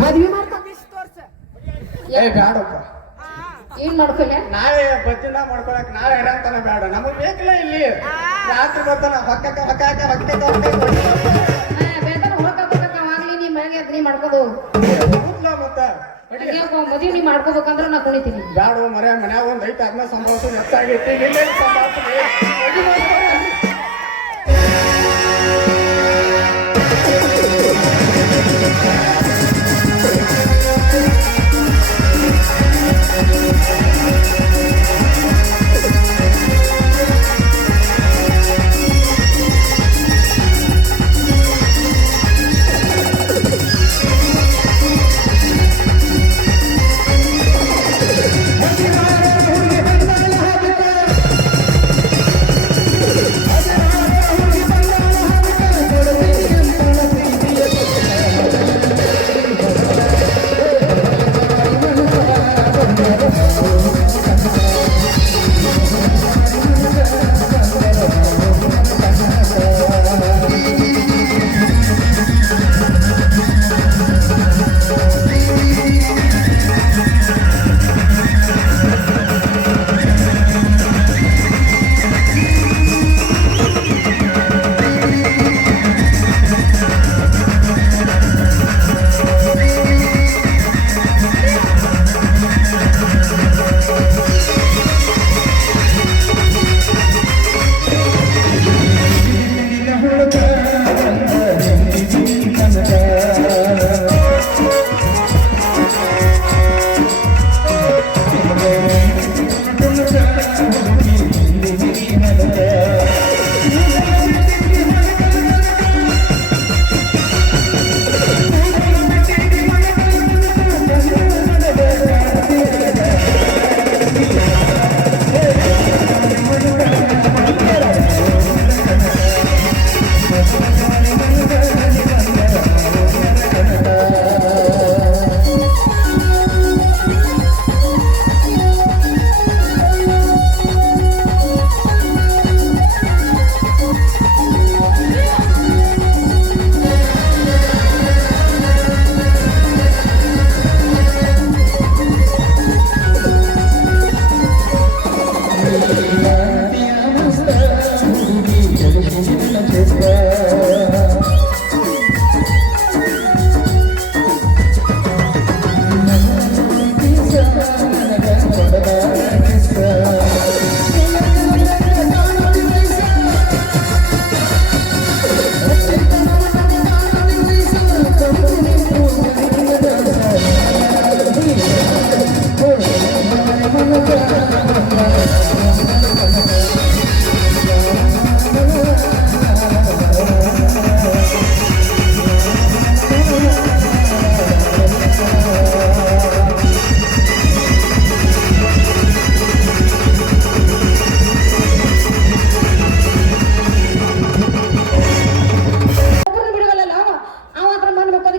ಮದ್ವಿ ಮಾಡ್ತಾ ಬ್ಯಾಡಪ್ಪ. ಏನ್ ಮಾಡ್ಕೊಲ್ಲ ನಾಳೆ ಬಜ್ಜಿನ ಮಾಡ್ಕೊಳಕ್ ನಾಳೆ ಇರಂತಾನ ಬೇಡ. ನಮಗ್ ಬೇಕಿಲ್ಲ ಇಲ್ಲಿ ರಾತ್ರಿ ಬರ್ತಾನ ಹೊಕ್ಕಕ್ಕ ಹೊಕ್ಕಾಕ ಹೊಕ್ಕಕ್ಕ ಬೇಕಂದ್ರೆ ಹೋಗ್ಲಿ ನೀ ಮನೆಗೆ ಅದ್ ನೀ ಮಾಡ್ಕೋದು ಮತ್ತ ಮದ್ವಿ ನೀ ಮಾಡ್ಕೋಬೇಕಂದ್ರೆ ನಾ ಕುಣಿತೀನಿ. ಬ್ಯಾಡ ಮನ್ಯಾಗ ಒಂದ್ ಐತೆ ಅದನ್ನ ಸಂಭಾಳಿಸೋದು ಹೆಚ್ಚಾಗೈತಿ. ಇಲ್ಲೇ ಸಂಭಾಳಿಸ್ತೀನಿ.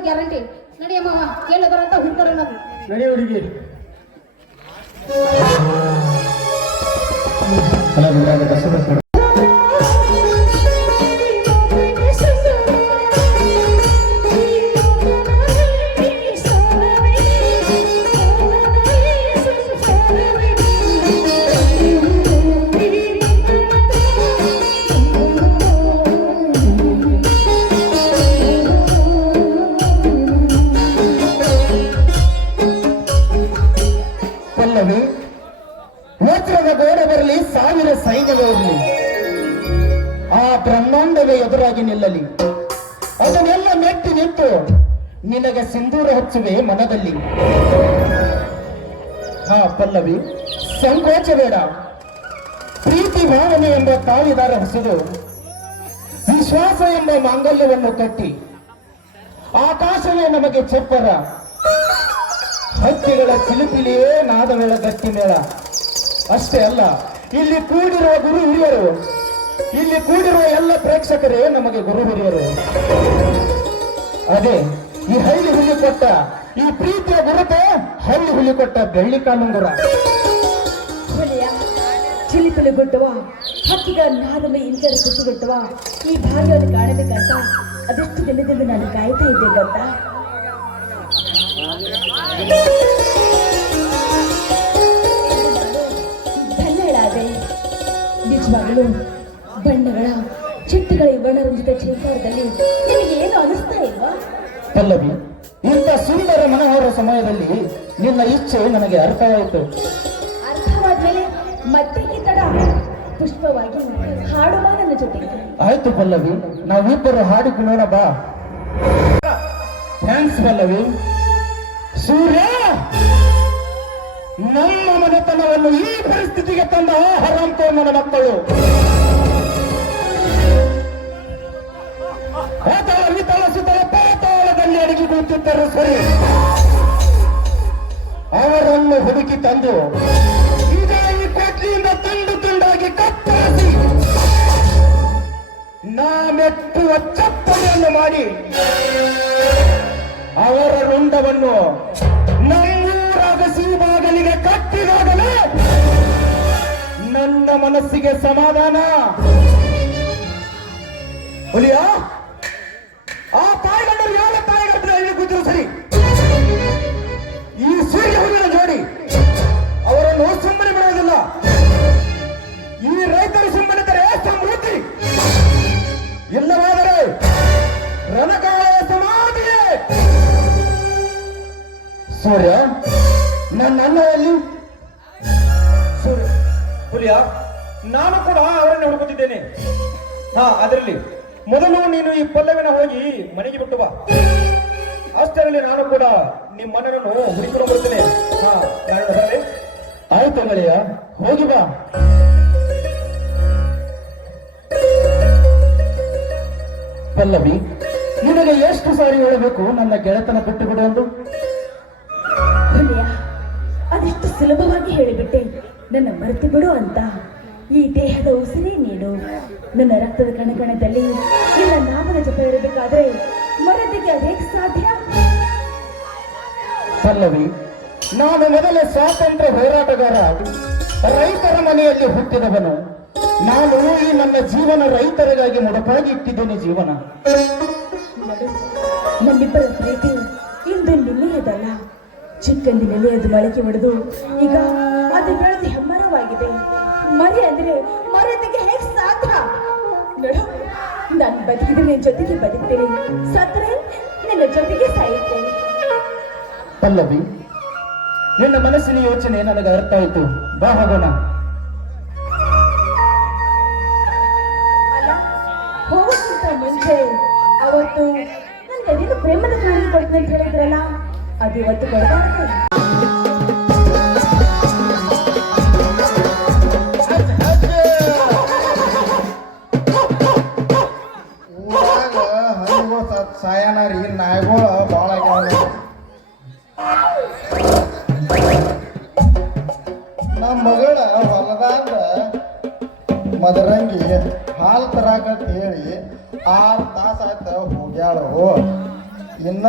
ಗ್ಯಾರಂಟಿ. ನಡಿಯಮ್ಮ ಕೇಳದರಂತ ಹುಡ್ತಾರ ನಡಿ ಹುಡುಗಿ. ವಜ್ರದ ಗೋಡೆ ಬರಲಿ, ಸಾವಿರ ಸೈನ್ಯವೇ ಇರಲಿ, ಆ ಬ್ರಹ್ಮಾಂಡವೇ ಎದುರಾಗಿ ನಿಲ್ಲಲಿ, ಅದನ್ನೆಲ್ಲ ಮೆಟ್ಟಿ ನಿಂತು ನಿನಗೆ ಸಿಂಧೂರ ಹಚ್ಚುವೆ ಮನದಲ್ಲಿ. ಹಾ ಪಲ್ಲವಿ, ಸಂಕೋಚ ಬೇಡ. ಪ್ರೀತಿ ಭಾವನೆ ಎಂಬ ತಾಳಿದಾರ ಹೊಸದು, ವಿಶ್ವಾಸ ಎಂಬ ಮಾಂಗಲ್ಯವನ್ನು ಕಟ್ಟಿ, ಆಕಾಶವೇ ನಮಗೆ ಚಪ್ಪರ, ಹಕ್ಕಿಗಳ ಚಿಲಿಪಿಲಿಯೇ ನಾದಗಳ ಗಟ್ಟಿ ಮೇಳ. ಅಷ್ಟೇ ಅಲ್ಲ, ಇಲ್ಲಿ ಕೂಡಿರುವ ಗುರು ಹಿರಿಯರು, ಇಲ್ಲಿ ಕೂಡಿರುವ ಎಲ್ಲ ಪ್ರೇಕ್ಷಕರೇ ನಮಗೆ ಗುರು ಹಿರಿಯರು. ಅದೇ ಈ ಹಳ್ಳಿ ಹುಲಿ ಕೊಟ್ಟ, ಈ ಪ್ರೀತಿಯ ಗುರುತೆ ಹಳ್ಳಿ ಹುಲಿ ಕೊಟ್ಟ ಬೆಳ್ಳಿ ಕಾಲುಂಗುರ. ಚಿಲಿಪಿಲಿಗುಟ್ಟುವ ಹಕ್ಕಿಗಳ ನಾದಮೆ ಇಂಚರ ಸುತ್ತುಗುಟ್ಟುವ ಈ ಭಾಗ್ಯವನ್ನು ಕಾಣಬೇಕಂತ ಅದೆಷ್ಟು ದಿನದಿಂದ ನಾನು ಕಾಯ್ತಾ ಇದ್ದೆ ಗೊತ್ತಾ. ಧನ್ಯಳಾದೆ. ನಿಜವಾಗಲೂ ಬಣ್ಣಗಳ ಚಿಟ್ಟಗಳ ಈ ವರ್ಣರಂಜಿತ ಚೇತಾರದಲ್ಲಿ ನಿನಗೆ ಏನು ಅನಿಸ್ತಾ ಇಲ್ವಾ? ಪಲ್ಲವಿ, ಇಂಥ ಸುಂದರ ಮನೋಹರ ಸಮಯದಲ್ಲಿ ನಿನ್ನ ಇಚ್ಛೆ ನನಗೆ ಅರ್ಥವಾಯಿತು. ಅರ್ಥವಾದ್ಮೇಲೆ ಮತ್ತೆ ತಡ ಪುಷ್ಪವಾಗಿ ಹಾಡುವ ನನ್ನ ಜೊತೆಗೆ. ಆಯ್ತು ಪಲ್ಲವಿ, ನಾವಿಬ್ಬರು ಹಾಡಿಕೊಳ್ಳೋಣ ಬಾ. ಥ್ಯಾಂಕ್ಸ್ ಪಲ್ಲವಿ. ಸೂರ್ಯ, ನಮ್ಮ ಮನೆತನವನ್ನು ಈ ಪರಿಸ್ಥಿತಿಗೆ ತಂದ ಹರಾಂಕೋಮನ ಮಕ್ಕಳು ಪಾತಾಳ ವಿತಾಳ ಸುತ್ತಲ ಪಾತಾಳದಲ್ಲಿ ಅಡಗಿ ಕೂತಿದ್ದರು ಸರಿ. ಅವರನ್ನು ಹುಡುಕಿ ತಂದು ಈಗ ಈ ಕೊಟ್ಟಿಯಿಂದ ತುಂಡು ತುಂಡಾಗಿ ಕತ್ತರಿಸಿ ನಾ ಮೆಟ್ಟುವ ಚಪ್ಪಲಿಯನ್ನು ಮಾಡಿ ಅವರ ರುಂಡವನ್ನು ನಮ್ಮೂರ ಬಾಗಲಿಗೆ ಕಟ್ಟಿದಾಗಲೇ ನನ್ನ ಮನಸ್ಸಿಗೆ ಸಮಾಧಾನ. ಹುಲಿಯ, ಆ ತಾಯಿಗಂಡರು ಯಾವ ತಾಯಿಗಂಡರು ಕೂತಿರು ಸರಿ. ಈ ಸೂರ್ಯ ಹುಲಿನ ಜೋಡಿ ಅವರನ್ನು ಸುಮ್ಮನೆ ಬಿಡುವುದಿಲ್ಲ. ಈ ರೈತರು ಸುಮ್ಮನಿದ್ದರೆ ಸಮೃದ್ಧಿ, ಇಲ್ಲವಾದರೆ ರಣಕಾಳೆಯ ಸಮಾಧಿಯೇ. ಸೂರ್ಯ, ನನ್ನ ಅಣ್ಣದಲ್ಲಿ ಸೂರ್ಯ ಹುಲಿಯ, ನಾನು ಕೂಡ ಅವರನ್ನು ಹುಡುಕುತ್ತಿದ್ದೇನೆ. ಅದರಲ್ಲಿ ಮೊದಲು ನೀನು ಈ ಪಲ್ಲವಿನ ಹೋಗಿ ಮನೆಗೆ ಬಿಟ್ಟು ಬಾ. ಅಷ್ಟರಲ್ಲಿ ನಾನು ಕೂಡ ನಿಮ್ಮಣ್ಣನನ್ನು ಹುಡುಕಿಕೊಂಡು ಬರುತ್ತೇನೆ. ನಾನು ಬರಲೇ? ಆಯ್ತು ಮಳೆಯ, ಹೋಗಿ ಬಾ. ಪಲ್ಲವಿ, ನಿನಗೆ ಎಷ್ಟು ಸಾರಿ ಹೇಳಬೇಕು ನನ್ನ ಗೆಳೆತನ ಬಿಟ್ಟು ಬಿಡು ಎಂದು? ಹುಲಿಯ, ಅದೆಷ್ಟು ಸುಲಭವಾಗಿ ಹೇಳಿಬಿಟ್ಟೆ ನನ್ನ ಮರೆತು ಬಿಡು ಅಂತ. ಈ ದೇಹದ ಉಸಿರೇ ನೀನು. ನನ್ನ ರಕ್ತದ ಕಣಕಣದಲ್ಲಿ ನಿನ್ನ ನಾಮದ ಜಪ ಇರಬೇಕಾದ್ರೆ ಮರೆತಿಗೆ ಅದೇಕೆ ಸಾಧ್ಯ? ಪಲ್ಲವಿ, ನಾನು ಮೊದಲ ಸ್ವಾತಂತ್ರ್ಯ ಹೋರಾಟಗಾರ, ರೈತರ ಮನೆಯಲ್ಲಿ ಹುಟ್ಟಿದವನು. ನಾನು ಈ ನನ್ನ ಜೀವನ ರೈತರಿಗಾಗಿ ಮುಡುಪಾಗಿ ಇಟ್ಟಿದ್ದೇನೆ ಜೀವನ. ನೋಡು, ನಮ್ಮಿಬ್ಬರ ಪ್ರೀತಿ ಇಂದು ನಿನ್ನೆಯದಲ್ಲ. ಚಿಕ್ಕಂದಿನಲ್ಲಿ ಅದು ಮೊಳಕೆ ಹೊಡೆದು ಈಗ ಅದು ಬೆಳೆದು ಹೆಮ್ಮರವಾಗಿದೆ. ಮರಿ ಅಂದ್ರೆ ಮರೆತಿಗೆ ಹೇಗೆ ಸಾಧ್ಯ? ನೋಡು, ನಾನು ಬದುಕಿದ್ರೆ ನಿನ್ನ ಜೊತೆಗೆ ಬದುಕ್ತೇನೆ, ಸತ್ರೆ ನಿನ್ನ ಜೊತೆಗೆ ಸಾಯುತ್ತೇನೆ. ಪಲ್ಲವಿ, ನಿನ್ನ ಮನಸ್ಸಿನ ಯೋಚನೆ ನನಗೆ ಅರ್ಥ ಆಯಿತು. ಬಾ ಹೋಗೋಣ. ಅಲ್ಲ, ಹೋಗೋಕ್ಕಿಂತ ಮುಂಚೆ ಅವತ್ತು ನನಗೆ ಅದೇನು ಪ್ರೇಮದ ಕಾಣಿಕೆ ಕೊಡ್ತೀನಿ ಅಂತ ಹೇಳಿದ್ರಲ್ಲ, ಅದು ಇವತ್ತು ಕೊಡಬಾರದು. ಊರಾಗ ಹರಿಗಳು ಸಾಯನ ರೀ, ನಾಯಿಗಳು ಭಾಳ ಆಗ್ಯಾವ. ನಮ್ಮ ಮಗಳ ಹೊಲದಾಗ ಮದರಂಗಿ ಹಾಲು ತರಾಕಂತ ಹೇಳಿ 6 ತಾಸು ಆಯ್ತ ಹೋಗ್ಯಾಳು. ಇನ್ನ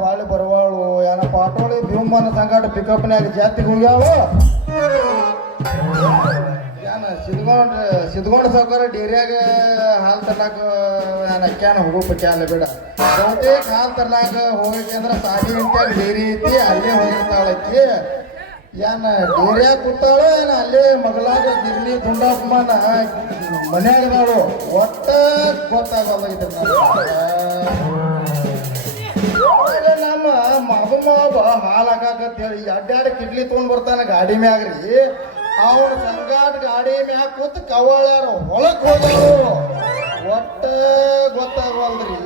ಹೊಳ್ಳಿ ಬರುವಾಳು. ಏನ ಪಾಟೋಳಿ ಭೀಮನ ಸಂಗಾಟ ಪಿಕಪ್ನ್ಯಾಗ ಜಾತಿಗೆ ಹೋಗ್ಯಾಳು. ಏನ ಸಿದ್ಗೊಂಡ ಸಾವುಕಾರ ಡೇರಿಯಾಗ ಹಾಲು ತರ್ಲಾಕ ಏನ ಅಕ್ಯಾನ ಹೋಗೋಪಕ್ಕೆ ಅಲ್ಲ ಬಿಡ. ಬಹುತೇಕ ಹಾಲು ತರ್ಲಾಕ ಹೋಗ್ಬೇಕಂದ್ರ ಸಾಡಿ ಇಂಟ್ಯಾಗ ಡೇರಿ ಐತಿ, ಅಲ್ಲೇ ಹೋಗಿರ್ತಾಳಕ್ಕಿ. ಏನ ಡೇರಿಯಾಗ ಕೂತಾಳು, ಏನ ಅಲ್ಲೇ ಮಗಳಾಗ ಗಿರ್ಲಿ ದುಂಡಪ್ಪನ ಮನ್ಯಾಗದಾಳು. ಒಟ್ಟ ಗೊತ್ತಾಗಲ್ಲಾಗಿತ್ತು. ನಮ್ಮ ಮಗು ಮಾವ ಹಾಲು ಹಾಕಾಕಂತ ಹೇಳಿ ಅಡ್ಡಾಡಿ ಕಿಡ್ಲಿ ತೊಗೊಂಡ್ ಬರ್ತಾನ ಗಾಡಿ ಮ್ಯಾಗ್ರಿ. ಅವನ ಸಂಗಾಟ ಗಾಡಿ ಮ್ಯಾಗ ಕೂತ್ ಕವಾಳ್ಯಾರ ಹೊಳಕ್ ಹೋಗ್ಯಾರು. ಒಟ್ಟ ಗೊತ್ತಾಗವಲ್ರಿ.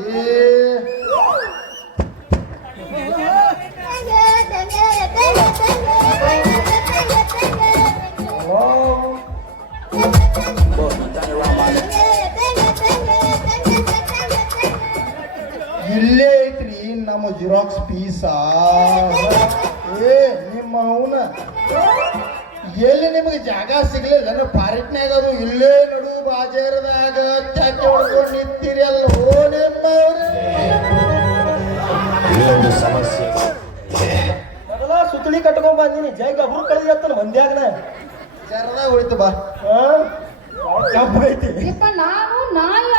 ಇಲ್ಲೇ ಐತ್ರಿ ನಮ್ಮ ಜಿರಾಕ್ಸ್ ಪೀಸ. ಏ ನಿಮ್ಮ ಅವನ ಎಲ್ಲಿ ನಿಮಗೆ ಜಾಗ ಸಿಗ್ಲಿಲ್ಲ ನನ್ನ ಪಾರಿಟ್ನ್ಯಾಗ, ಅದು ಇಲ್ಲೇ ನಡು ಬಾಜಾರದಾಗ ಚಾಕಿ ಹೊಡ್ಕೊಂಡು ನಿಂತೀರಿ ಅಲ್ಲ. ಹೋ ನಿಮ್ಮ ಮೊದಲ ಸುತ್ತಳಿ ಕಟ್ಕೊಂಡ್ ಬಂದಿನಿ. ಜೈ ಗಬ್ರು ಕಳೆದತ್ತಲ್ಲ ಮಂದ್ಯಾಗನ. ವಿಚಾರದಾಗ ಉಳಿತು ಬಾ. ಕಬ್ಬೈತಿ ಯಪ್ಪ ನಾನು ನಾಯ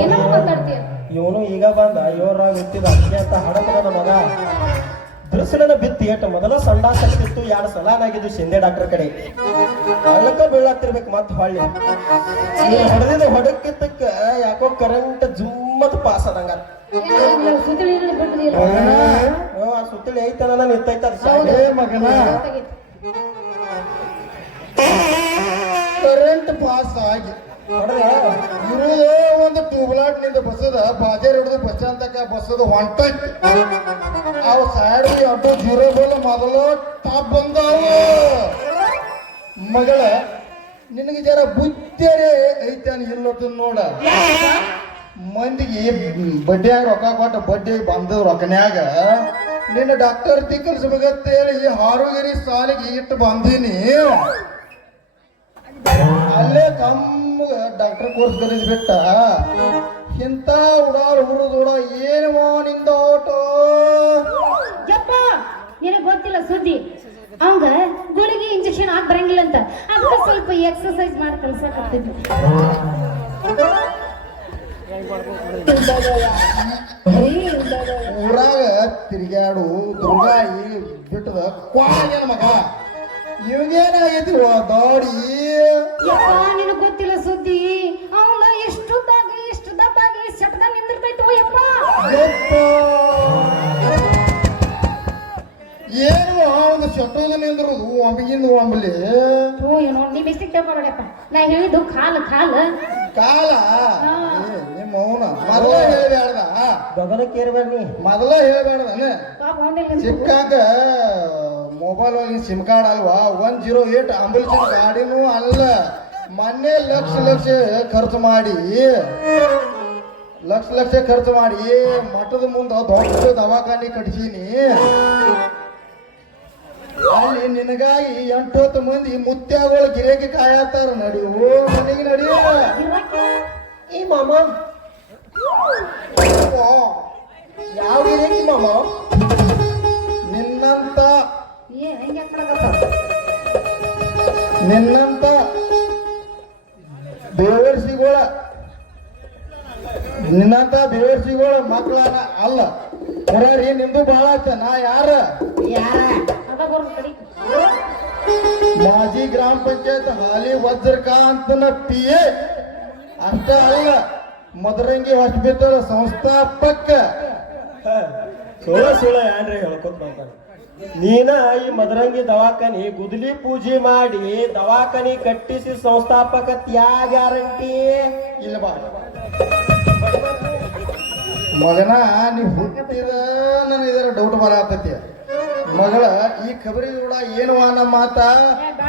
ಏನೋ ಮಾತಾಡ್ತೀಯ ಇವನು ಈಗ ಬಂದ ಇವರಾಗ ಹುಟ್ಟಿದ ಅಜ್ಜಿ ಅಂತ ಹಡತನ ಮಗ ದೃಶ್ಯನ ಬಿತ್ತಿ ಏಟ ಮೊದಲ ಸಂಡಾಸ ಹತ್ತಿತ್ತು 2 ಸಲಾನಾಗಿದ್ದು ಶಿಂದೆ ಡಾಕ್ಟರ್ ಕಡೆ ಹಳ್ಳಕ್ಕ ಬೀಳಾತಿರ್ಬೇಕು ಮತ್ತೆ ಹೊಳ್ಳಿ ಹೊಡೆದಿದ್ದು ಹೊಡಕ್ಕಿತ್ತಕ್ಕ ಯಾಕೋ ಕರೆಂಟ್ ಜುಮ್ಮತ್ ಪಾಸ್ ಆದಂಗ ಸುತ್ತಳಿ ಬಿಟ್ಟಿದಿಲ್ಲ ಆ ಸುತ್ತಳಿ ಐತನ ನಿಂತೈತ ಏ ಮಗನ ಕರೆಂಟ್ ಪಾಸ್ ಆಗಿ ಹೊಡೆದ ಇರುವುದೇ ಒಂದು ಟ್ಯೂಬ್ಲೈಟ್ ನಿಂದ ಬಸ್ಸದ ಬಾಜಾರ್ ಹಿಡಿದು ಬಸ್ ಸ್ಟ್ಯಾಂಡ್ ತಕ ಬಸ್ಸದ ಹೊಂಟೈತಿ ಅವು ಸೈಡ್ ಅಡ್ಡು ಜೀರೋ ಬೋಲ್ ಮೊದಲು ಟಾಪ್ ಬಂದಾವು ಮಗಳ ನಿನಗೆ ಜರ ಬುದ್ಧಿಯರೇ ಐತಾನ ಇಲ್ಲೊತ್ತು ನೋಡ ಮಂದಿಗೆ ಬಡ್ಡಿಯಾಗ ರೊಕ್ಕ ಕೊಟ್ಟ ಬಡ್ಡಿ ಬಂದ ರೊಕ್ಕನ್ಯಾಗ ನಿನ್ನ ಡಾಕ್ಟರ್ ತಿಕ್ಕಲ್ಸ್ಬೇಕಂತೇಳಿ ಹಾರುಗಿರಿ ಸಾಲಿಗೆ ಇಟ್ಟು ಬಂದೀನಿ ಅಲ್ಲೇ ಕಮ್ಮಗ ಡಾಕ್ಟರ್ ಕೋರ್ಸ್ ಕಲಿದ್ ಬಿಟ್ಟ ಇಂಥ ಉಡಾಳ ಹುಡುದೋಡ ಏನು ನಿಂದ ಓಟೋ ಯಪ್ಪ ನಿನಗೆ ಗೊತ್ತಿಲ್ಲ ಸುದ್ದಿ ಅವಂಗ ಗುಳಿಗೆ ಇಂಜೆಕ್ಷನ್ ಆಗಿ ಬರಂಗಿಲ್ಲ ಅಂತ ಅದಕ್ಕೆ ಸ್ವಲ್ಪ ಎಕ್ಸರ್ಸೈಸ್ ಮಾಡಿ ಕಲ್ಸಕತ್ತಿದ್ವಿ ಊರಾಗ ತಿರುಗಾಡು ದುರ್ಗಾಯಿ ಬಿಟ್ಟದ ಕ್ವಾಗೇನ ಮಗ ಇವಂಗೇನಾಗೈತಿ ದಾಡಿ ಯಪ್ಪ ನಿನಗೆ ಗೊತ್ತಿಲ್ಲ ಸುದ್ದಿ ಅವನ ಎಷ್ಟು ದಬ್ಬಾಗಿ ಸೆಟ್ದಾಗ ನಿಂದಿರ್ತೈತೋ ಯಪ್ಪ ಏನು ಒಂದು ಶಟೋದ ನಿಂದ್ರದು ಒಮ್ಮಿಗಿಂದ ಒಮ್ಮಲಿ ಓ ಏನೋ ನೀ ಮಿಸ್ಟೇಕ್ ತಿಳ್ಕೊಬೇಡಪ್ಪ ನಾ ಹೇಳಿದ್ದು ಕಾಲು ಕಾಲ ನಿಮ್ಮ ಅವನ ಮೊದಲ ಹೇಳ್ಬೇಡ್ದ ಗಗನಕ್ಕೆ ಏರ್ಬೇಡಿ ಮೊದಲ ಹೇಳ್ಬೇಡ್ದನ ಪಾಪ ಅವನಿಲ್ಲ ಸಿಕ್ಕಾಕ ಮೊಬೈಲ್ ಒಳಗಿನ ಸಿಮ್ ಕಾರ್ಡ್ ಅಲ್ವಾ 108 ಆಂಬುಲೆನ್ಸ್ ಗಾಡಿನೂ ಅಲ್ಲ ಮೊನ್ನೆ ಲಕ್ಷ ಖರ್ಚು ಮಾಡಿ ಮಠದ ಮುಂದೆ ದೊಡ್ಡ ದವಾಖಾನಿ ಕಟ್ಸೀನಿ ಅಲ್ಲಿ ನಿನಗಾಗಿ 8 ಮಂದಿ ಮುತ್ಯಾಗಳು ಗಿರೇಕಿ ಕಾಯತ್ತಾರ ನಡಿಯೋ ಮನೆಗೆ ನಡಿಯೋ ಈ ಮಾಮ ಯಾವ ಗಿರೇಕಿ ಮಾಮ ನಿನ್ನಂತ ಹೆಂಗೆ ಬೇವರ್ಸಿಗಳ ಮಕ್ಕಳನ ಅಲ್ಲ ಹೊರರಿ ನಿಮ್ದು ಬಹಳ ಆತ ನಾ ಯಾರ ಅದ ಬರೋದು ಕಡಿ ಮಾಜಿ ಗ್ರಾಮ ಪಂಚಾಯತ್ ಹಾಲಿ ವಜ್ರಕಾಂತನ PA ಅಷ್ಟ ಅಲ್ಲ ಮದರಂಗಿ ಹಾಸ್ಪಿಟಲ್ ಸಂಸ್ಥಾಪಕ ಸುಳ್ಳ ಏನ್ರಿ ಹೇಳ್ಕೊತ ಬರ್ತಾನೆ ನೀನ ಈ ಮದರಂಗಿ ದವಾಖಾನಿ ಗುದ್ಲಿ ಪೂಜೆ ಮಾಡಿ ದವಾಖಾನಿ ಕಟ್ಟಿಸಿ ಸಂಸ್ಥಾಪಕ ಗ್ಯಾರಂಟಿ ಇಲ್ಲ ಬಾ ಮಗನ ನೀ ಹುಟ್ಟಿದ ನನಗೆ ಇದರ ಡೌಟ್ ಬರತೈತಿ ಮಗಳ ಈ ಖಬರಿ ಕೂಡ ಏನು ನಮ್ಮ ಮಾತ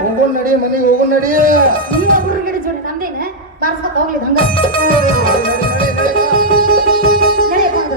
ಹೋಗೋಣ ನಡಿ ಮನೆಗೆ ಹೋಗೋಣ ನಡಿ ಈ ಒಬ್ರು ಗಿಡ ಜೋಡಿ ನಮ್ದೇನ ಬಾರ್ಸ್ಕೊತ ಹೋಗ್ಲಿ ಹಂಗ ನಡೆಯಪ್ಪ ಹಂಗ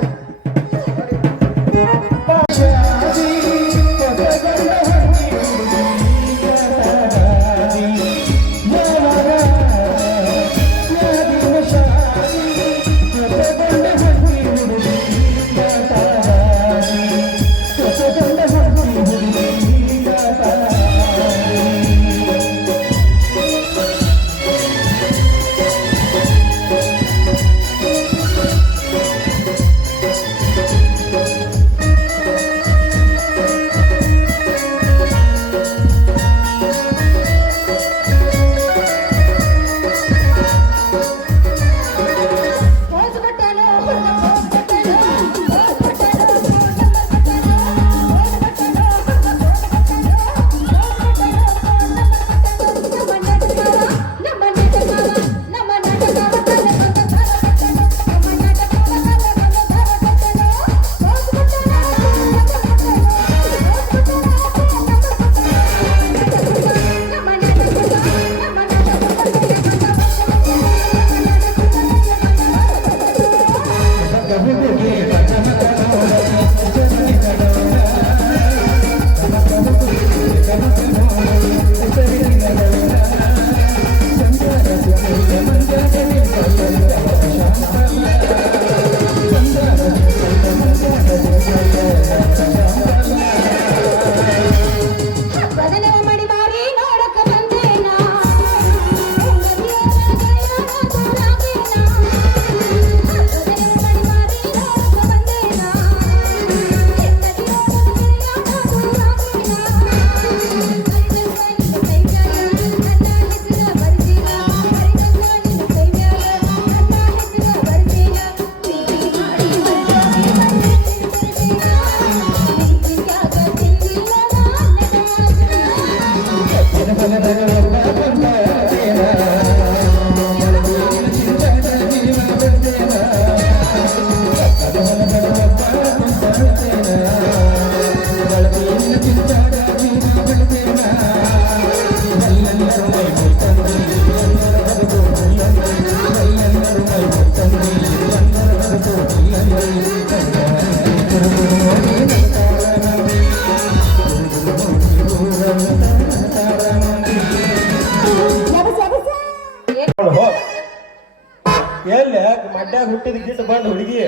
ಹೊಟ್ಯಾಗ ಹುಟ್ಟಿದ ಗಿಟ್ಟು ಬಂದ್ ಹುಡುಗಿ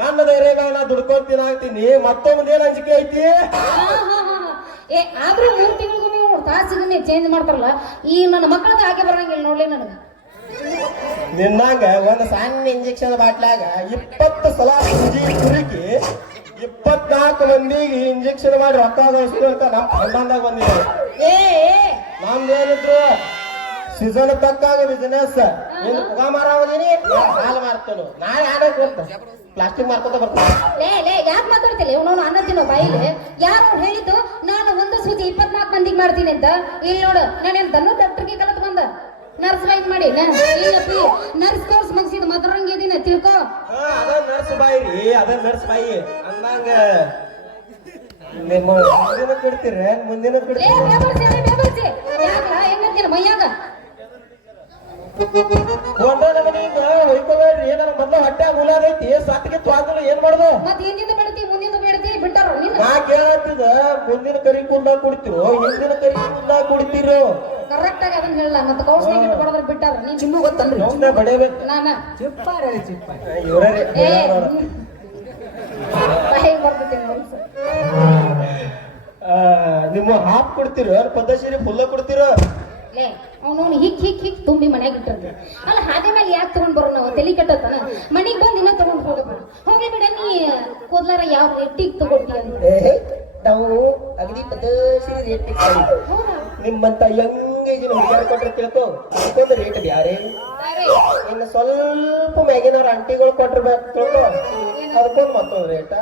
ನನ್ನ ಧೈರ್ಯ ಮೇಲೆ ನಾ ದುಡ್ಕೊಂಡ್ ತಿನ್ನಾಗ್ತೀನಿ ಮತ್ತೊಮ್ಮದೇನ್ ಅಂಜಿಕೆ ಐತಿ ಏ ಆದ್ರೂ 3 ತಿಂಗಳಿಗೊಮ್ಮೆ 3 ತಾಸಿಗೊಮ್ಮೆ ಚೇಂಜ್ ಮಾಡ್ತಾರಲ್ಲ ಈ ನನ್ನ ಮಕ್ಕಳದ ಹಾಗೆ ಬರಂಗಿಲ್ಲ ನೋಡ್ಲಿ ನನಗೆ ನಿನ್ನಂಗ ಒಂದ್ ಸಣ್ಣ ಇಂಜೆಕ್ಷನ್ ಬಾಟ್ಲಾಗ 20 ಸಲ ಸೂಜಿ ತುರುಕಿ 24 ಮಂದಿಗೆ ಇಂಜೆಕ್ಷನ್ ಮಾಡಿ ರೊಕ್ಕ ಗಳಿಸ್ತು ಅಂತ ನಮ್ ಖಂಡಾಂದಾಗ ಬಂದಿದೆ ಏ ನಮ್ದೇನಿದ್ರು ಸೀಸನ್ ತಕ್ಕಾಗ ಬಿಸಿನೆಸ್ ಇನ್ನು ಪುಗ ಮಾರಾವದೀನಿ ಹಾಲು ಮಾರ್ತೇನು ನಾಳೆ ಆಡೋ ಕೊಡ್ತ ಪ್ಲಾಸ್ಟಿಕ್ ಮಾರ್ಕೊತ ಬರ್ತಾನೆ ಲೇ ಯಾಕೆ ಮಾತಾಡ್ತಿಲ್ಲ ಇವನು ಅನ್ನತ್ತಿನೋ ಬಾಯಿಲಿ ಯಾರು ಹೇಳಿದ್ದು ನಾನು ಒಂದು ಸೂಜಿ 24 ಮಂದಿಗೆ ಮಾಡ್ತೀನಿ ಅಂತ ಇಲ್ಲಿ ನೋಡು ನಾನೇನು ದನ್ನು ಡಾಕ್ಟರ್ಗೆ ಕಲತ್ ಬಂದ ನರ್ಸ್ ವೈದ್ ಮಾಡಿ ಇಲ್ಲಪ್ಪಿ ನರ್ಸ್ ಕೋರ್ಸ್ ಮುಗಿಸಿದ ಮದ್ರಂಗಿ ಇದೀನಿ ತಿಳ್ಕೊ ಅದ ನರ್ಸ್ ಬಾಯಿ ರೀ ಅದ ನರ್ಸ್ ಬಾಯಿ ಅಂದಂಗ ನಿಮ್ಮ ಮುಂದಿನ ಕೊಡ್ತೀರ ಮುಂದಿನ ಲೇ ಕೊಡ್ತೀರ ಬೇಬರ್ಸಿ ಯಾಕಲ ಹೆಂಗಂತೀನ ಮೈಯಾಗ ಈಗ ಹೊಯ್ಕೋಬೇಡ್ರಿ ನನ್ನ ಮೊದ್ಲು ಹೊಟ್ಟೆ ಮೂಲದೈತಿ ಸತ್ತಿಗೆ ತ್ವಾಂದ್ರ ಏನ್ ಮಾಡುದು ಮತ್ ಹಿಂದಿಂದ ಬೆಳತಿ ಮುಂದಿಂದ ಬೆಳತಿ ಬಿಟ್ಟಾರ ನೀನು ನಾ ಕೇಳತ್ತಿದ ಮುಂದಿನ ಕರಿ ಕುಂದ ಕುಡ್ತಿರೋ ಹಿಂದಿನ ಕರಿ ಕುಂದ ಕುಡ್ತಿರೋ ಕರೆಕ್ಟ್ ಆಗಿ ಅದನ್ನ ಹೇಳಲ್ಲ ಮತ್ತೆ ಕೌನ್ಸಿಲಿಂಗ್ ಇಟ್ಕೊಡೋದ್ರ ಬಿಟ್ಟಾರ ನೀನ್ ಚಿಮ್ಮು ಗೊತ್ತಲ್ರಿ ನಮ್ದ ಬಡೇಬೇಕು ನಾನ ಇವರೇ ಏ ಬಾಯಿಗೆ ಬರ್ತೀನಿ ಮನ್ಸು ನಿಮ್ಮ ಹಾಫ್ ಕೊಡ್ತಿರೋ ಪದ್ಧತಿ ಫುಲ್ಲ ಕೊಡ್ತಿರೋ ಲೇ ಅವನು ಹಿಕ್ ತುಂಬಿ ಮನ್ಯಾಗ ಇಟ್ಟಿರ್ತೀವಿ ಅಲ್ಲ ಹಾಗೆ ಮೇಲೆ ಯಾಕೆ ತಗೊಂಡ್ ಬರೋ ನಾವು ತಲೆ ಕೆಟ್ಟತಾನ ಮನೆಗೆ ಬಂದು ಇನ್ನೂ ತಗೊಂಡ್ ಹೋಗಬೇಡ ಹೋಗ್ಲಿ ಬಿಡ ನೀ ಕೂದ್ಲಾರ ಯಾವ ರೇಟಿಗೆ ತಗೊಳ್ತಿ ಅಂತ ನಾವು ಅಗದಿ ಪದ್ಧತಿ ರೇಟ್ ಹೌದಾ ನಿಮ್ಮಂತ ಯಂಗೇಜಿನ ಹುಡುಗಿಯರ್ ಕೊಟ್ರೆ ತಿಳ್ಕೊ ಅದಕ್ಕೊಂದು ರೇಟ್ ಬ್ಯಾರೆ ಸರಿ ಇನ್ನು ಸ್ವಲ್ಪ ಮ್ಯಾಗಿನವ್ರ ಅಂಟಿಗಳು ಕೊಟ್ಟಿರ್ಬೇಕು ತಿಳ್ಕೊ ಅದಕ್ಕೊಂದು ಮತ್ತೊಂದು ರೇಟ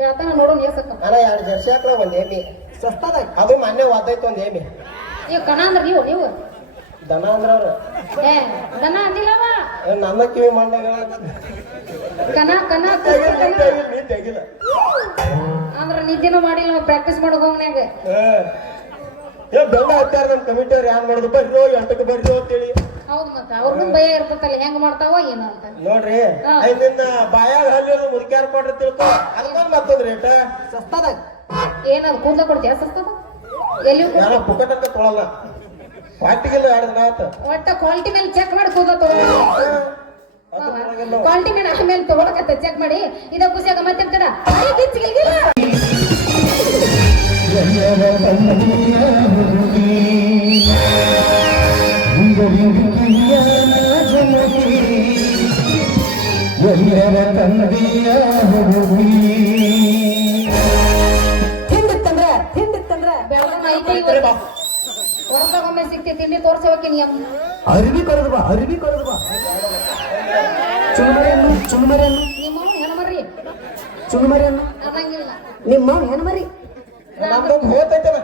ಬೆಳತನ ನೋಡೋಣ ಏಸಕ್ಕ ಅಲ್ಲ 2 ಜರ್ಸಿ ಹಾಕ್ಲ ಒಂದ್ ಏಮಿ ಸಸ್ತಾದಾಗ ಅದು ಮೊನ್ನೆ ವಾದೈತು ಒಂದ್ ಏಮಿ ನೀವು ಕಣ ಅಂದ್ರ ನೀವು ದನ ಅಂದ್ರ ಅವ್ರ ಏ ದನ ಅಂದಿಲ್ಲವ ನನ್ನ ಕಿವಿ ಮಂಡಾಗ ಕಣ ನೀ ತೆಗಿಲ್ಲ ಅಂದ್ರ ನಿದ್ದೆನೂ ಮಾಡಿಲ್ಲ ಪ್ರಾಕ್ಟೀಸ್ ಮಾಡೋ ಹೋಗ್ನ್ಯಾಗ ಏ ಬೆಂಗ ಹತ್ತಾರ ನಮ್ ಕಮಿಟಿ ಅವ್ರು ಯಾನ್ ಮಾಡುದು ಬರ್ರೋ 8ಕ್ಕೆ ಬರ್ರೋ ಅಂತೇಳಿ ಹೌದು ಮತ್ತ ಅವ್ರಿಗೂ ಭಯ ಇರ್ತತಲ್ಲ ಹೆಂಗ್ ಮಾಡ್ತಾವ ಏನು ಅಂತ ನೋಡ್ರಿ ನಿನ್ನ ಬಾಯಾಗ ಹಲ್ಲಿ ಮುದುಕ್ಯಾರ ಕೊಟ್ರೆ ತಿಳ್ಕೊ ಅದಕ್ಕೊಂದು ಮತ್ತೊಂದು ರೇಟ ಸಸ್ತಾದಾಗ ಏನದು ಕೂದಲ ಕೊಡ್ತೀಯ ಸಸ್ತದ ಎಲ್ಲಿ ಯಾರ ಪುಕ್ಕಟ್ ಅಂತ ತೊಳಲ್ಲ ವಾಟಿಗಿಲ್ಲ 2 ದಿನ ಆಯ್ತು ಒಟ್ಟ ಕ್ವಾಲಿಟಿ ಮೇಲೆ ಚೆಕ್ ಮಾಡಿ ಕೂದಲ ತಗೊಂಡು ಕ್ವಾಲಿಟಿ ಮೇಲೆ ಆಮೇಲೆ ತಗೊಳಕತ್ತ ಚೆಕ್ ಮಾಡಿ ಇದ ಖುಷಿಯಾಗ ಮಾತಾಡ್ತಾರ ವರ್ಷಕ್ಕೊಮ್ಮೆ ಸಿಕ್ತಿ ತಿಂಡಿ ತೋರ್ಸೋಕೆ ನಿಯಮ ಅರಿವಿ ಕೊಡದು ಬಾ ಚುನುಮರಿಯನ್ನು ನಿಮ್ಮ ಹೆಣ್ಮರ್ರಿ ಚುನುಮರಿಯನ್ನು ಅನ್ನಂಗಿಲ್ಲ ನಿಮ್ಮ ಹೆಣ್ಮರಿ ನಮ್ದೊಂದು ಹೋತೈತನ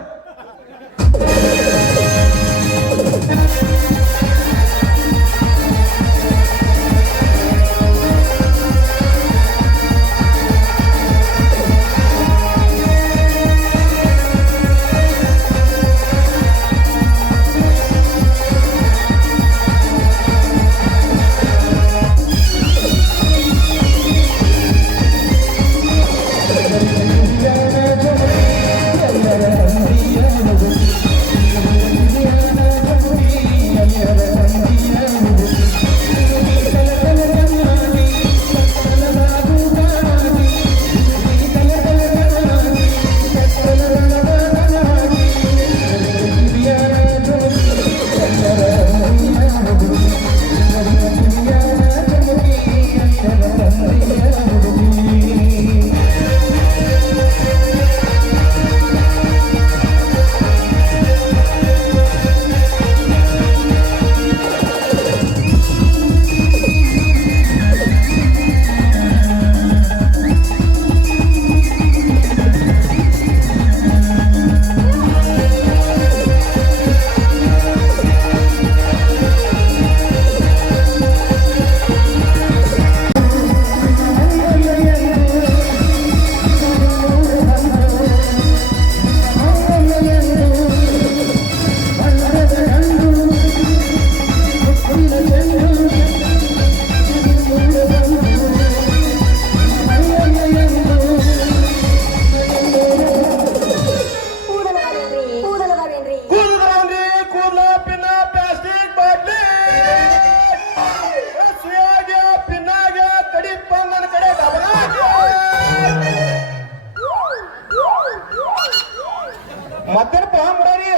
ಮತ್ತೇನಪ್ಪ ಮುರಾರಿ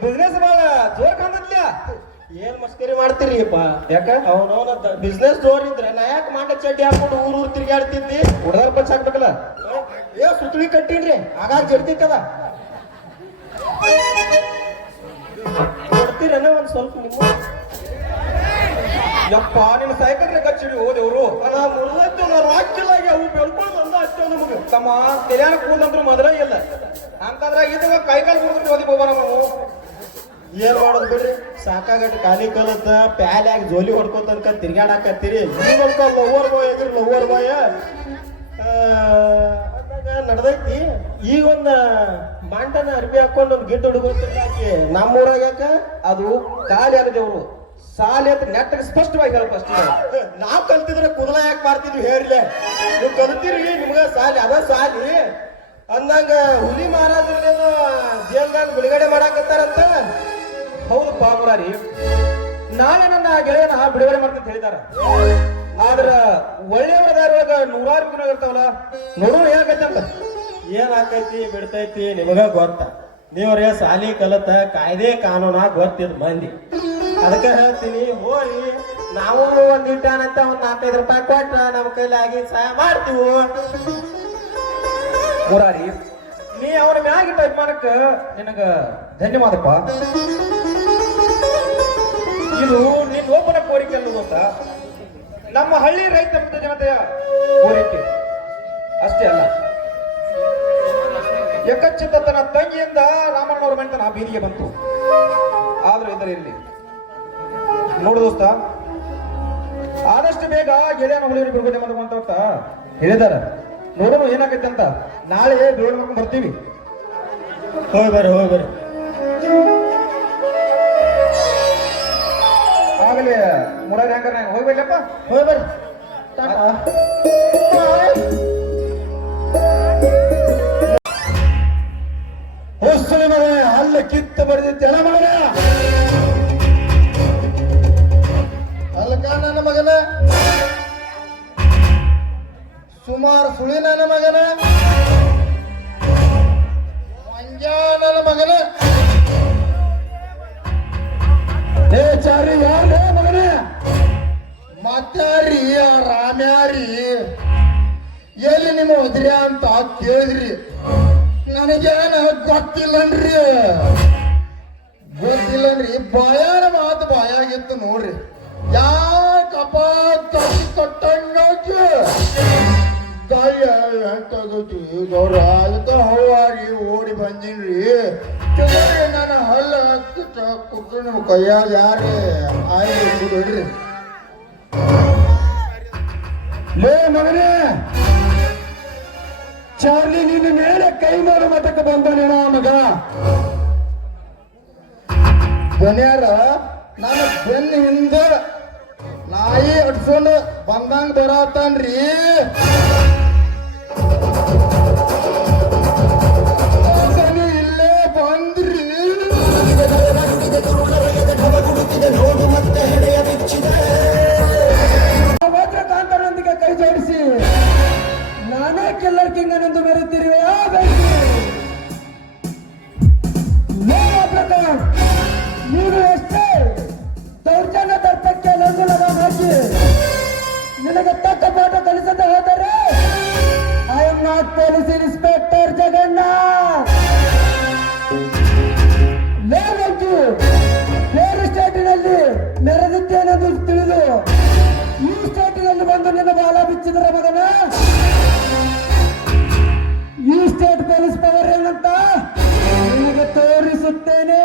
ಬಿಸ್ನೆಸ್ ಭಾಳ ಜೋರ್ ಕಾಣತ್ಲ. ಏನ್ ಮಸ್ಕರಿ ಮಾಡ್ತೀರಿಪ್ಪ? ಯಾಕ ಅವನವನ ಬಿಸ್ನೆಸ್ ಜೋರ್ ಇದ್ರೆ ನಾ ಯಾಕೆ ಮಾಟ ಚಡ್ಡಿ ಹಾಕೊಂಡು ಊರ್ ತಿರ್ಗಾಡ್ತಿದ್ದಿ? ಹುಡುಗರ ಪಚ್ಚ ಹಾಕ್ಬೇಕಲ್ಲ. ಏ ಸುತ್ತಳಿ ಕಟ್ಟಿನ್ರಿ ಆಗಾಗ ಜಡ್ತಿತ್ತದ ಕೊಡ್ತೀರನ ಒಂದ್ ಸ್ವಲ್ಪ ನಿಮ್ಮ ಯಪ್ಪ ನಿನ್ನ ಸೈಕಲ್ ಕಚ್ಚಿಡಿ ಹೋದೆವ್ರು. ನಾ ಮುರಿದತ್ತು ನಾ ರಾಕಿಲಾಗಿ ಅವು ಬೆಳ್ಕೊಂಡು ಅಂದ ಅಷ್ಟೇ ನಮಗೆ. ತಮ್ಮ ತೆಲಿಯಾನ ಕೂದಂದ್ರು ಮೊದಲೇ ಇಲ್ಲ ಅಂತಂದ್ರ ಇದ್ದಾಗ ಕೈಕಾಲು ಮುರಿದ್ರೆ ಓದಿ ಹೋಗೋಣ ನಾವು. ಏನ್ ಮಾಡೋದು ಬಿಡ್ರಿ, ಸಾಕಾಗಟ್ಟು ಖಾಲಿ ಕಲತ್ತ ಪ್ಯಾಲ್ಯಾಗ ಜೋಲಿ ಹೊಡ್ಕೋತನ್ಕ ತಿರ್ಗಾಡಾಕತ್ತೀರಿ. ಲವ್ವರ್ ಬಾಯ್ ಆಗಿರಿ ಲವ್ವರ್ ಬಾಯ ನಡ್ದೈತಿ. ಈಗ ಒಂದ ಬಾಂಟನ ಅರ್ಬಿ ಹಾಕೊಂಡು ಒಂದು ಗಿಡ್ಡ ಹುಡುಗೋತಿಲ್ಲ ಆಕಿ ನಮ್ಮೂರಾಗ ಯಾಕ ಅದು ಖಾಲಿ ಆಗದೇವ್ರು ಸಾಲಿ ಅಂತ ನೆಟ್ಟಗೆ ಸ್ಪಷ್ಟವಾಗಿ ಹೇಳ ಫಸ್ಟ್. ನಾವ್ ಕಲ್ತಿದ್ರೆ ಕುದಲ ಯಾಕೆ ಮಾಡ್ತಿದ್ವಿ ಹೇಳ್ಲೆ? ನೀವು ಕಲ್ತಿರಿ ನಿಮ್ಗ ಸಾಲಿ ಅದ ಸಾಲಿ ಅಂದಂಗ ಹುಲಿ ಮಹಾರಾಜರೇನು ಜೇಲ್ದಾಗ ಬಿಡುಗಡೆ ಮಾಡಾಕತ್ತಾರಂತ. ಹೌದಪ್ಪ ಮುರಾರಿ, ನಾಳೆ ನನ್ನ ಗೆಳೆಯನ ಬಿಡುಗಡೆ ಮಾಡ್ತಂತ ಹೇಳಿದಾರ. ಆದ್ರ ಒಳ್ಳೆಯವರ ದಾರಿಯೊಳಗ ನೂರಾರು ಗುಣ ಇರ್ತಾವಲ್ಲ, ನೋಡೋಣ ಹೇಗೈತೆ ಅಂತ. ಏನ್ ಆಕೈತಿ ಬಿಡ್ತೈತಿ ನಿಮಗ ಗೊತ್ತ. ನೀವ್ರೇ ಸಾಲಿ ಕಲತ ಕಾಯ್ದೆ ಕಾನೂನ ಗೊತ್ತಿದ್ ಮಂದಿ. ಅದಕ್ಕೆ ಹೇಳ್ತೀನಿ, ಹೋಗಿ ನಾವು ಒಂದ್ ಇಟ್ಟಾನಂತ ಒಂದ್ 4-5 ರೂಪಾಯಿ ಕೊಟ್ಟ ನಮ್ಮ ಕೈಲಿ ಆಗಿ ಸಹಾಯ ಮಾಡ್ತೀವಿ. ಮುರಾರಿ, ನೀ ಅವನ ಮ್ಯಾಗಿಟ್ಟ ಅಭಿಮಾನಕ್ಕ ನಿನಗ ಧನ್ಯವಾದಪ್ಪ. ಇದು ನಿನ್ನ ಒಬ್ಬನ ಕೋರಿಕೆ ಅಲ್ಲ ಗೊತ್ತಾ, ನಮ್ಮ ಹಳ್ಳಿ ರೈತ ಮತ್ತು ಜನತೆಯ ಕೋರಿಕೆ ಅಷ್ಟೇ ಅಲ್ಲ. ಯಕಚ್ಚಿತ್ತ ತನ್ನ ತಂಗಿಯಿಂದ ರಾಮಣ್ಣವ್ರ ಮನೆತನ ಬೀದಿಗೆ ಬಂತು. ಆದ್ರೂ ಇದರಲ್ಲಿ ನೋಡು ದೋಸ್ತ, ಆದಷ್ಟು ಬೇಗ ಗೆಳೆಯನ ಹುಡುಗರು ಬಿಡುಗಡೆ ಮಾಡುವಂತ ಹೇಳಿದಾರ. ನೋಡೋಣ ಏನಾಗೈತೆ ಅಂತ. ನಾಳೆ ಬಿಡುಗಡೆ ಮಾಡ್ಕೊಂಡು ಬರ್ತೀವಿ. ಹೋಗಿ ಬರ್ರಿ. ಆಗಲೇ ಮುರಾರಿ ಹಂಗಾರ ಹೋಗ್ಬೇಕಪ್ಪ. ಹೋಗಿ ಬರ್ರಿ. ಟಾಟಾ. ಹೊಸಳಿ ಮಗ ಅಲ್ಲ ಕಿತ್ತ ಬರೆದಿತ್ತು ಎಲ್ಲ ಮಗನ. ಅಲ್ಕ ನನ್ನ ಮಗನ, ಸುಮಾರು ಸುಳಿ ನನ್ನ ಮಗನ, ಮಂಜ ನನ್ನ ಮಗನ. ಏ ಚಾರಿ ಯಾರೇ ಮಗನ? ಮತ್ತಾರಿ ಆ ರಾಮ್ಯಾರಿ ಎಲ್ಲಿ ನಿಮ್ಮ ಒದ್ರಿ ಅಂತ ಕೇಳಿದ್ರಿ. ನನಗೇನ ಗೊತ್ತಿಲ್ಲನ್ರಿ. ಬಾಯಾನ ಮಾತು ಬಾಯಾಗಿತ್ತು ನೋಡ್ರಿ. ಯಾಕಪ್ಪ ತಪ್ಪಿ ಕೊಟ್ಟಂಗಾಕಿ ಕೈ ಎಂಟಾಗೈತಿ ಗೌರ. ಅದಕ್ಕೆ ಹವಾರಿ ಓಡಿ ಬಂದಿನ್ರಿ. ನಾನು ಹಲ್ಲ ಕುಟ್ಟು ನೀವು ಕೈಯಾಗ ಯಾರೇ ಆಯ್ತು ಬಿಡ್ರಿ. ಲೇ ಮಗನೇ, ಚಾರ್ಲಿ ನಿನ್ನ ಮೇಲೆ ಕೈ ಮಾಡು ಮಠಕ್ಕೆ ಬಂದನೇನ ಮಗ. ಬನ್ಯಾರ ನಾನು ಬೆನ್ನ ಹಿಂದ ನಾಯಿ ಅಡ್ಸ್ಕೊಂಡು ಬಂದಂಗ ಬರತಾನ್ರಿ. ಇಲ್ಲೇ ಬಂದ್ರಿ. ವಜ್ರಕಾಂತರೊಂದಿಗೆ ಕೈ ಜೋಡಿಸಿ ನಾನೇ ಕಿಲ್ಲರ್ ಕಿಂಗನೆಂದು ಮೆರೆತಿರುವೆ. ನೀನು ಎಷ್ಟೇ ದೌರ್ಜನ್ಯ ದರ್ಪಕ್ಕೆ ಲಂಗು ಲಗಾಮ್ ಹಾಕಿ ನಿನಗೆ ತಕ್ಕ ಪಾಠ ಕಲಿಸದೆ ಹೋದರೆ I am not police inspector Jagannath. ಬೇರೆ ಸ್ಟೇಟಿನಲ್ಲಿ ಮೆರೆದಿದ್ದೇನೆಂದು ತಿಳಿದು ಈ ಸ್ಟೇಟಿನಲ್ಲಿ ಬಂದು ನಿನ್ನ ಬಾಲ ಬಿಚ್ಚಿದರ ಮಗನ. ಈ ಸ್ಟೇಟ್ ಪೊಲೀಸ್ ಪವರ್ ಏನಂತ ನಿನಗೆ ತೋರಿಸುತ್ತೇನೆ.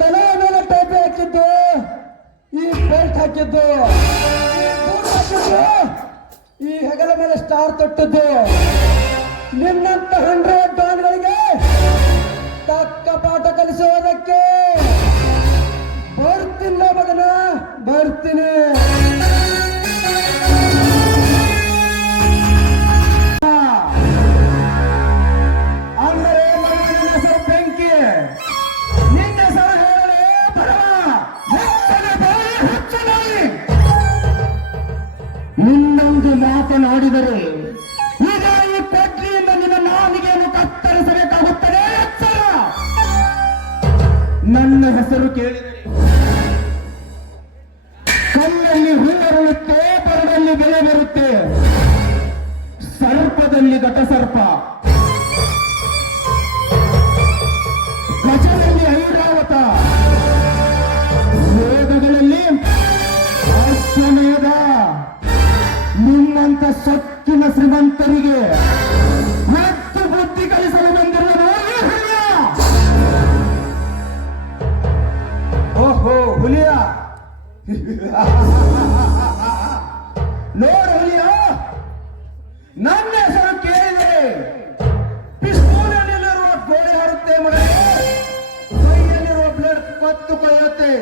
ತಲೆ ಮೇಲೆ ಟೋಪಿ ಹಾಕಿದ್ದು, ಈ ಬೆಲ್ಟ್ ಹಾಕಿದ್ದು, ಬೂಟ್ ಹಾಕಿದ್ದು, ಈ ಹೆಗಲ ಮೇಲೆ ಸ್ಟಾರ್ ತೊಟ್ಟದ್ದು ನಿನ್ನಂತ 100 ಡಾನ್ಗಳಿಗೆ ತಕ್ಕ ಪಾಠ ಕಲಿಸುವುದಕ್ಕೆ ಬರ್ತಿಲ್ಲ ಮಗನ, ಬರ್ತೀನಿ. ಅಂದರೆ ಮಗನ ಹೆಸರು ಬೆಂಕಿ, ನಿನ್ನ ಹೆಸರು ಹೇಳಲೇ ಬರವ. ಇನ್ನೊಂದು ಮಾತನಾಡಿದರೆ ಈಗ ಈ ಕೊಟ್ರಿಯಿಂದ ನಿನ್ನ ನಾಲಿಗೆ ನನ್ನ ಹೆಸರು ಕೇಳಿದರೆ ಕಲ್ಲಲ್ಲಿ ಹೂವರುಳುತ್ತೆ, ಬರಡಲ್ಲಿ ಬೆಲೆ ಬರುತ್ತೆ, ಸರ್ಪದಲ್ಲಿ ಘಟಸರ್ಪ, ಗಜದಲ್ಲಿ ಐರಾವತ, ವೇದಗಳಲ್ಲಿ ಅಶ್ವಮೇಧ. ನಿಮ್ಮಂತ ಸೊಕ್ಕಿನ ಶ್ರೀಮಂತರಿಗೆ ಮತ್ತು ಬುದ್ಧಿ ಕಲಿಸಲು ಬಂದಿರುವುದು ಈ ಹುಲಿಯ. ಓಹೋ ಹುಲಿಯ, ನೋಡು ಹುಲಿಯ, ನನ್ನ ಹೆಸರು ಕೇಳಿದರೆ ಪಿಸ್ತೂಲಿನಲ್ಲಿರುವ ಗೋಳಿ ಹಾರುತ್ತೆ ಮಗನೇ, ಕೈಯಲ್ಲಿರುವ ಬ್ಲಡ್ ಕತ್ತು ಕೊಯ್ಯುತ್ತೆ.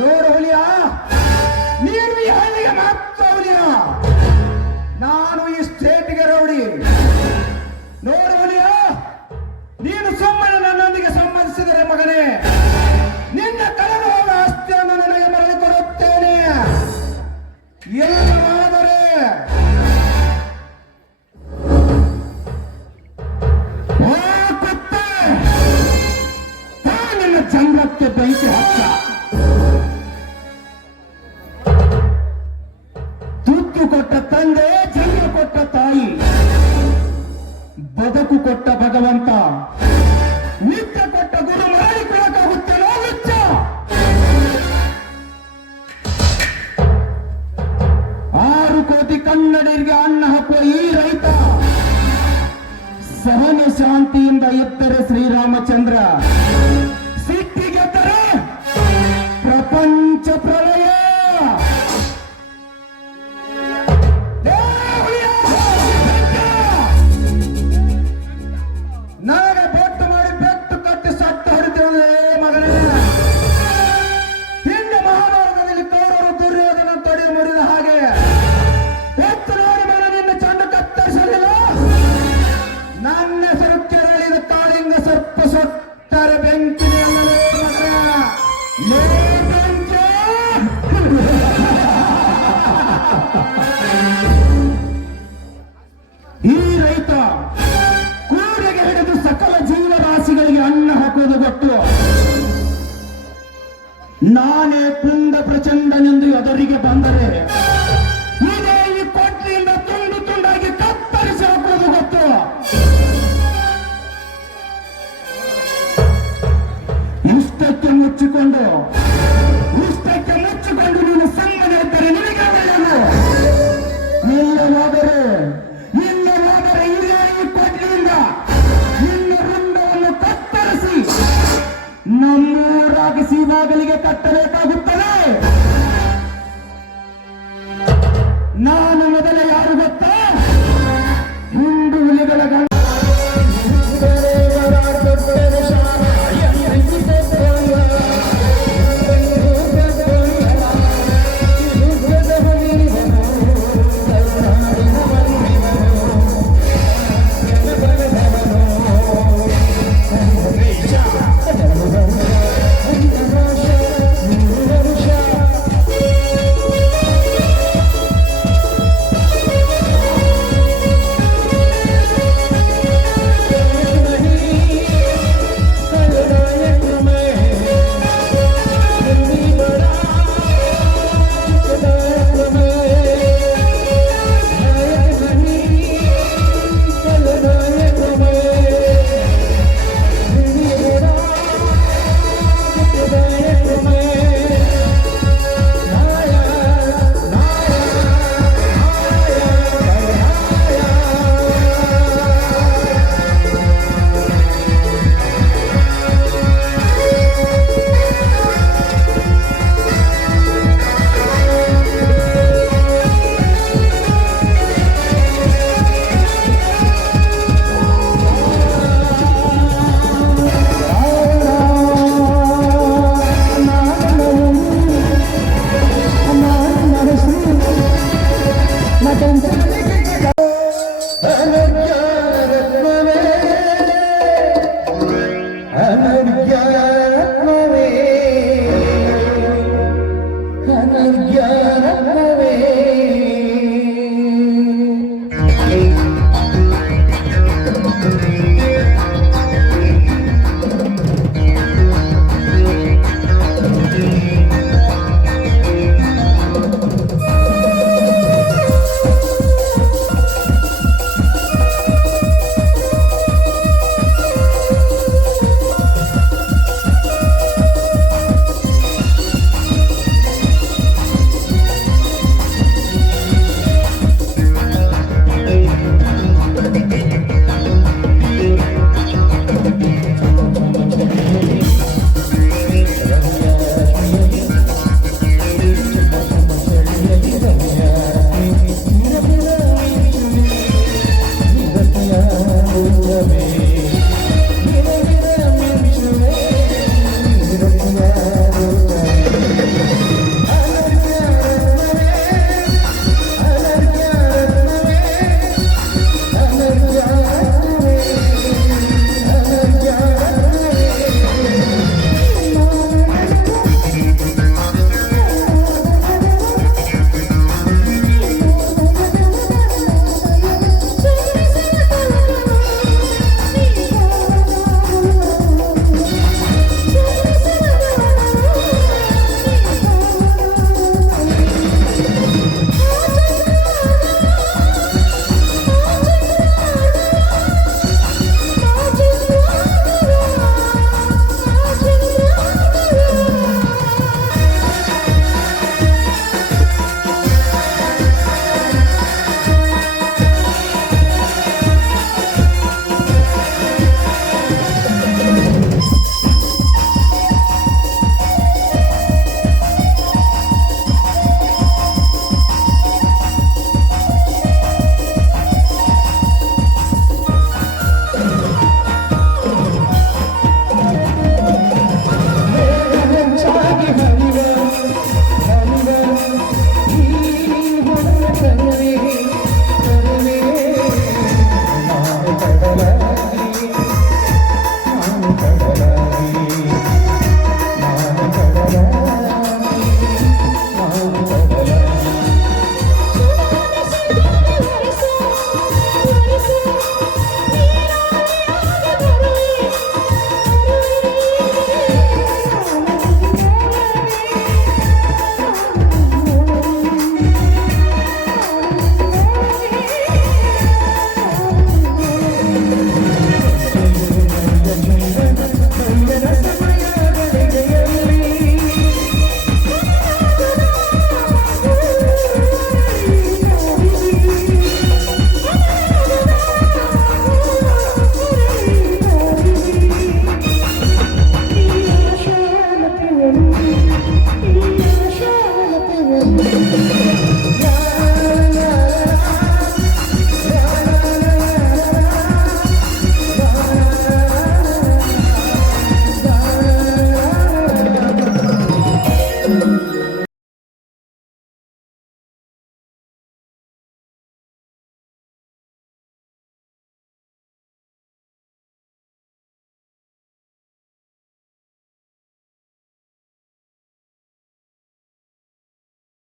ನೋಡು ಹುಲಿಯ, ನೀನು ಈ ಹಳ್ಳಿಗೆ ಮಾತ್ರ ಹುಲಿಯ, ನಾನು ಈ ಸ್ಟೇಟ್ಗೆ ರೌಡಿ. ನೋಡು ಹುಲಿಯ, ನೀನು ಸುಮ್ಮನೆ ನನ್ನೊಂದಿಗೆ ಸಂಬಂಧಿಸಿದರೆ ಮಗನೇ, ನಿನ್ನ ಕಳೆದು ಹೋದ ಆಸ್ತಿಯನ್ನು ನನಗೆ ಮರಳಿ ಕೊಡುತ್ತೇನೆ. ಇಲ್ಲವಾದರೆ ಕುತ್ತೆ, ನಿನ್ನ ಜಂಗಕ್ಕೆ ಬೆಂಕಿ ಹಾಕ. ತುತ್ತು ಕೊಟ್ಟ ತಂದೆ, ಜನ್ಮ ಕೊಟ್ಟ ತಾಯಿ, ಬದುಕು ಕೊಟ್ಟ ಭಗವಂತ, ನಿತ್ಯ ಕೊಟ್ಟ ಗುರು ಮಾಡಿ ಕೊಡಕ್ಕಾಗುತ್ತೇನೋ ಹುಚ್ಚ? 6 ಕೋಟಿ ಕನ್ನಡಿಗರಿಗೆ ಅನ್ನ ಹಾಕುವ ಈ ರೈತ ಸಹನೆ ಶಾಂತಿಯಿಂದ ಇದ್ದರೆ ಶ್ರೀರಾಮಚಂದ್ರ, ಸಿಟ್ಟಿಗೆದ್ದರೆ ಪ್ರಪಂಚ ಪ್ರಳಯ. ನನಗೆ ಬೊಟ್ಟು ಮಾಡಿ ಬೆಟ್ಟು ಕಟ್ಟಿ ಸತ್ತು ಹೊಡಿತೇವೆ ಮಗನೇ. ಹಿಂದೆ ಮಹಾಭಾರತದಲ್ಲಿ ಕೌರವರು ದುರ್ಯೋಧನ ತೊಡೆ ಮುರಿದ ಹಾಗೆ ಎತ್ತು ನೋಡಿ ಮನ ನಿನ್ನ ಚಂಡು ಕತ್ತರಿಸಲಿಲ್ಲ. ನನ್ನ ಹೆಸರು ಕೆರಳಿದ ಕಾಳಿಂಗ ಸರ್ಪ ಸೊಟ್ಟರೆ ಬೆಂಕಿ ಈ ರೈತ ಕೂಡಿಗೆ ಹಿಡಿದು ಸಕಲ ಜೀವರಾಶಿಗಳಿಗೆ ಅನ್ನ ಹಾಕುವುದು ಗೊತ್ತು. ನಾನೇ ಕುಂದ ಪ್ರಚಂಡನೆಂದು ಎದುರಿಗೆ ಬಂದರೆ ಇದೇ ಈ ಕೊಟ್ಲಿಯಿಂದ ತುಂಡು ತುಂಡಾಗಿ ಕತ್ತರಿಸಿ ಹಾಕುವುದು ಗೊತ್ತು. ಇಷ್ಟಕ್ಕೆ ಮುಚ್ಚಿಕೊಂಡು ನೀನು ಸಂಗನೆ ಇದ್ದರೆ ನಿನಗೆ ಒಳ್ಳೆಯದು. ಇಲ್ಲವಾದರೆ ಇದೇ ಈ ಕೊಟ್ಲಿಯಿಂದ ನಿನ್ನ ರುಂಡವನ್ನು ಕತ್ತರಿಸಿ ನಮ್ಮೂರಾಗಿಸಿ ಬಾಗಿಲಿಗೆ ಕಟ್ಟಬೇಕು.